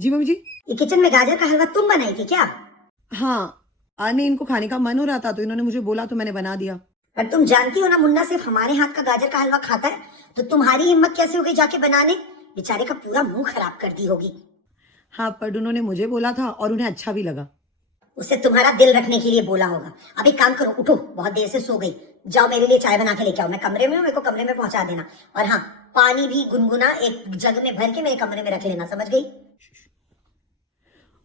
जी mummy जी। ये kitchen में गाजर का हलवा तुम बनाई थी क्या? हाँ, आज नहीं, इनको खाने का मन हो रहा था तो इन्होंने मुझे बोला तो मैंने बना दिया। पर तुम जानती हो ना, मुन्ना सिर्फ हमारे हाथ का गाजर का हलवा खाता है, तो तुम्हारी हिम्मत कैसे हो गई जाके बनाने? बेचारे का पूरा मुंह खराब कर दी होगी। हाँ, पर उन्होंने मुझे बोला था और उन्हें अच्छा भी लगा। उसे तुम्हारा दिल रखने के लिए बोला होगा। अब एक काम करो, उठो, बहुत देर से सो गई। जाओ मेरे लिए चाय बना के लेके आओ। मैं कमरे में हूँ, मेरे को कमरे में पहुंचा देना। और हाँ, पानी भी गुनगुना एक जग में भर के मेरे कमरे में रख लेना, समझ गई?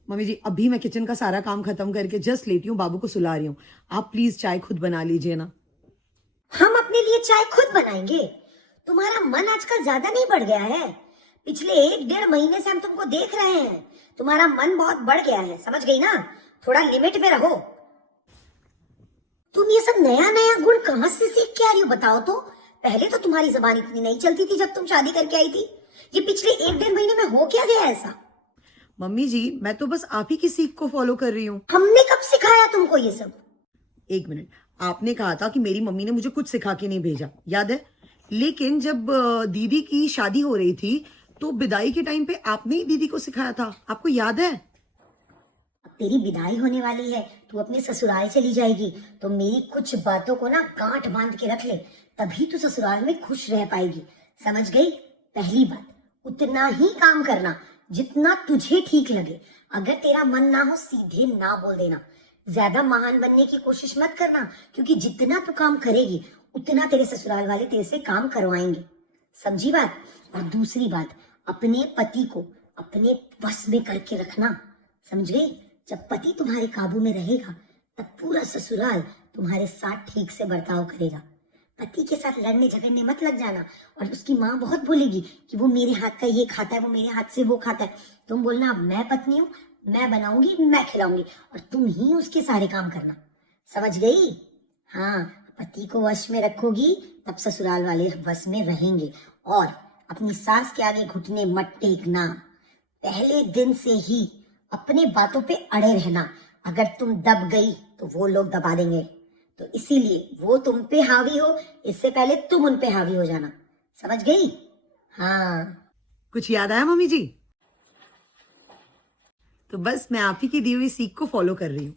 मम्मी जी, अभी मैं किचन का सारा काम खत्म करके जस्ट लेटी हूँ, बाबू को सुला रही हूँ। आप प्लीज चाय खुद बना लीजिए ना। हम अपने लिए चाय खुद बनाएंगे? तुम्हारा मन आजकल ज्यादा नहीं बढ़ गया है? पिछले 1-1.5 महीने से हम तुमको देख रहे हैं, तुम्हारा मन बहुत बढ़ गया है, समझ गई ना? थोड़ा लिमिट में रहो। तुम ये सब नया नया गुण कहां से सीख के आ रही हो, बताओ तो? पहले तो तुम्हारी जबान इतनी नहीं चलती थी जब तुम शादी करके आई थी। ये पिछले 1-1.5 महीने में हो क्या गया ऐसा? मम्मी जी, मैं तो बस आप ही की सीख को फॉलो कर रही हूँ। हमने कब सिखाया तुमको ये सब? एक मिनट, आपने कहा था कि मेरी मम्मी ने मुझे कुछ सिखा के नहीं भेजा, याद है? लेकिन जब दीदी की शादी हो रही थी तो विदाई के टाइम पे आपने ही दीदी को सिखाया था, आपको याद है? अब तेरी विदाई होने वाली है, तू अपने ससुराल चली जाएगी, तो मेरी कुछ बातों को ना गांठ बांध के रख ले, तभी तू ससुराल में खुश रह पाएगी, समझ गई? पहली बात, उतना ही काम करना जितना तुझे ठीक लगे। अगर तेरा मन ना हो, सीधे ना बोल देना। ज्यादा महान बनने की कोशिश मत करना, क्योंकि जितना तू काम करेगी उतना तेरे ससुराल वाले तेरे से काम करवाएंगे, समझी बात? और दूसरी बात, अपने पति को अपने बस में करके रखना, समझ गई? जब पति तुम्हारे काबू में रहेगा तब पूरा ससुराल तुम्हारे साथ ठीक से बर्ताव करेगा। पति के साथ लड़ने झगड़ने मत लग जाना। और उसकी माँ बहुत बोलेगी कि वो मेरे हाथ का ये खाता है, वो मेरे हाथ से वो खाता है। तुम बोलना, अब मैं पत्नी हूँ, मैं बनाऊंगी, मैं खिलाऊंगी, और तुम ही उसके सारे काम करना, समझ गई? हाँ, पति को वश में रखोगी तब ससुराल वाले वश में रहेंगे। और अपनी सास के आगे घुटने मत टेकना। पहले दिन से ही अपने बातों पे अड़े रहना। अगर तुम दब गई तो वो लोग दबा देंगे, तो इसीलिए वो तुम पे हावी हो, इससे पहले तुम उन पे हावी हो जाना, समझ गई? हाँ। कुछ याद आया मम्मी जी? तो बस मैं आप ही की दी हुई सीख को फॉलो कर रही हूँ।